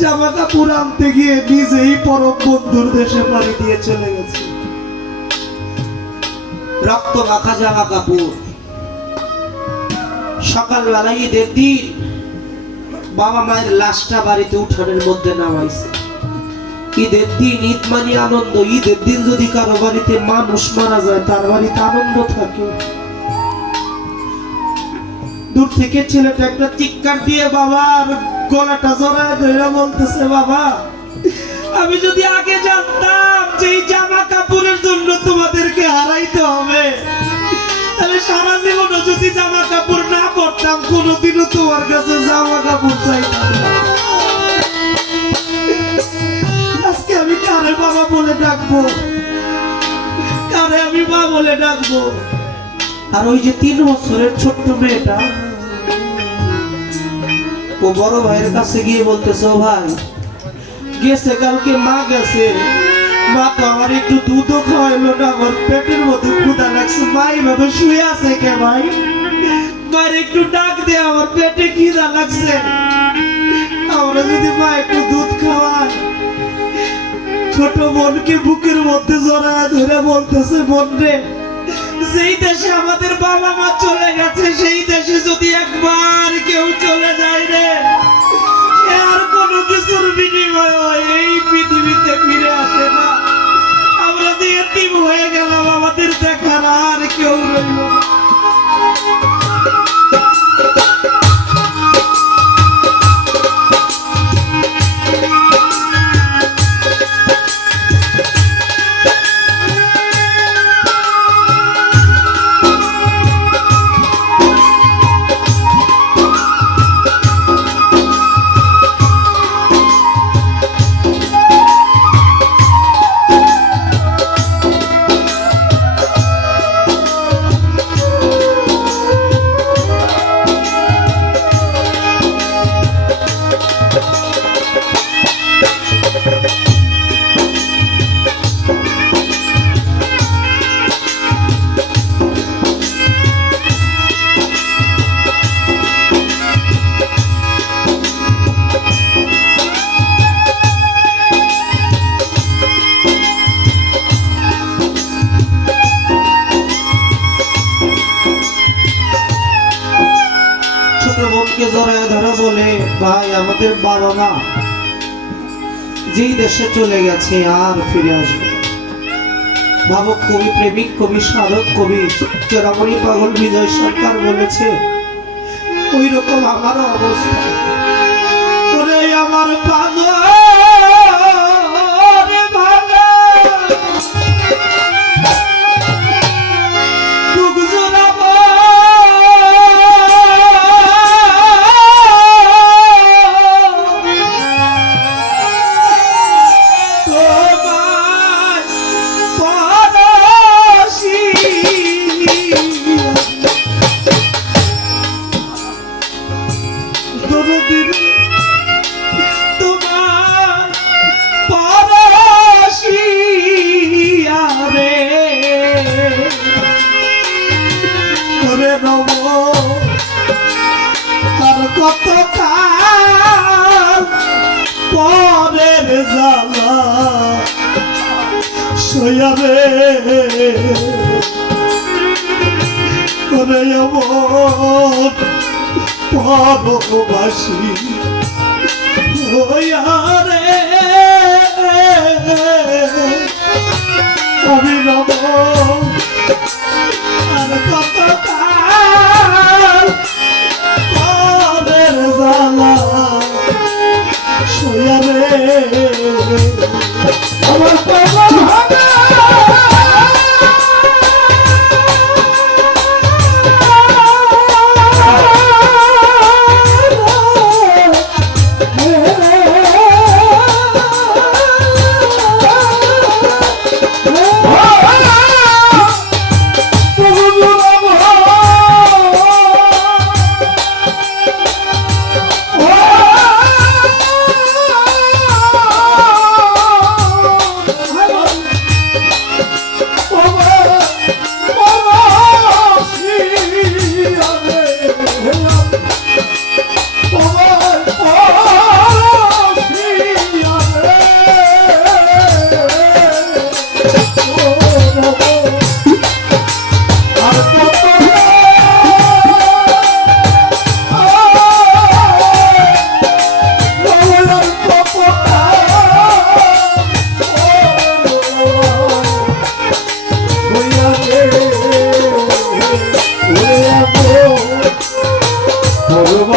জামা কাপড় আনতে গিয়ে নিজেই পরম বন্ধুর দেশে পাড়ি দিয়ে চলে গেছে। রক্ত মাখা জামা কাপড় সকালবেলায় ঈদের দিন বাবা মায়ের লাশটা বাড়িতে উঠানের মধ্যে নামাইছে। ঈদের দিন ঈদ মানে আনন্দ, ঈদের দিন যদি কারও বাড়িতে মানুষ মারা যায়, তার বাড়িতে আনন্দ থাকে। দূর থেকে ছেলেটা একটা চিৎকার দিয়ে বাবার গলাটা জড়ায় ধরে বলতেছে, বাবা, আমি যদি আগে জানতাম যে এই জামা কাপড়ের জন্য তোমাদেরকে হারাইতে হবে, তাহলে সারা যদি জামা কাপড় না পরতাম, কোনোদিনও তোমার কাছে জামা কাপড় চাইতাম আজকে আমি কারে বাবা বলে ডাকবো? কারে আমি মা বলে ডাকবো? আর ওই যে তিন বছরের ছোট্ট মেয়েটা ও বড় ভাইয়ের কাছে গিয়ে বলতেছে, ও ভাই, গেছে, কালকে মা গেছে। মা তো আমার একটু দুধও খাওয়াইলো না, আমার পেটের মধ্যে ক্ষুদা লাগছে। মা এইভাবে শুয়ে আছে কে ভাই? মায়ের একটু ডাক দে, আমার পেটে খিদা লাগছে। আমরা যদি মা একটু দুধ খাওয়ায় ছোট বোনকে বুকের মধ্যে জড়ায় ধরে বলতেছে, বোন রে যেই দেশে আমাদের বাবা মা চলে গেছে, সেই দেশে যদি একবার কেউ চলে যায় রে আর কোনো কিছুর বিনিময় এই পৃথিবীতে ফিরে বলে, ভাই, আমাদের বাবা মা যেই দেশে চলে গেছে, আর ফিরে আসবে ভাবক কবি প্রেমিক, কবি সাধক, কবি চেরামণি পাগল বিজয় সরকার বলেছে ওই রকম আমারও অবস্থা। কত পরের জ্বালা সয়াবে করে পরবাসী হইয়ারে আমি আমার পাগল হবে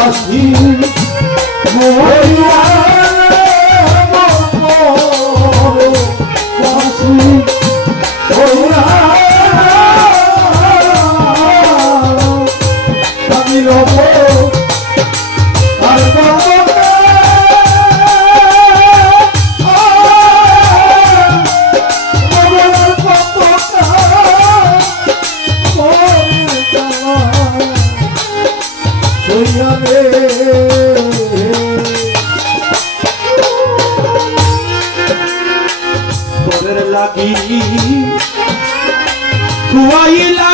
আসি। মরিয়া লাগি। খুয়াইলা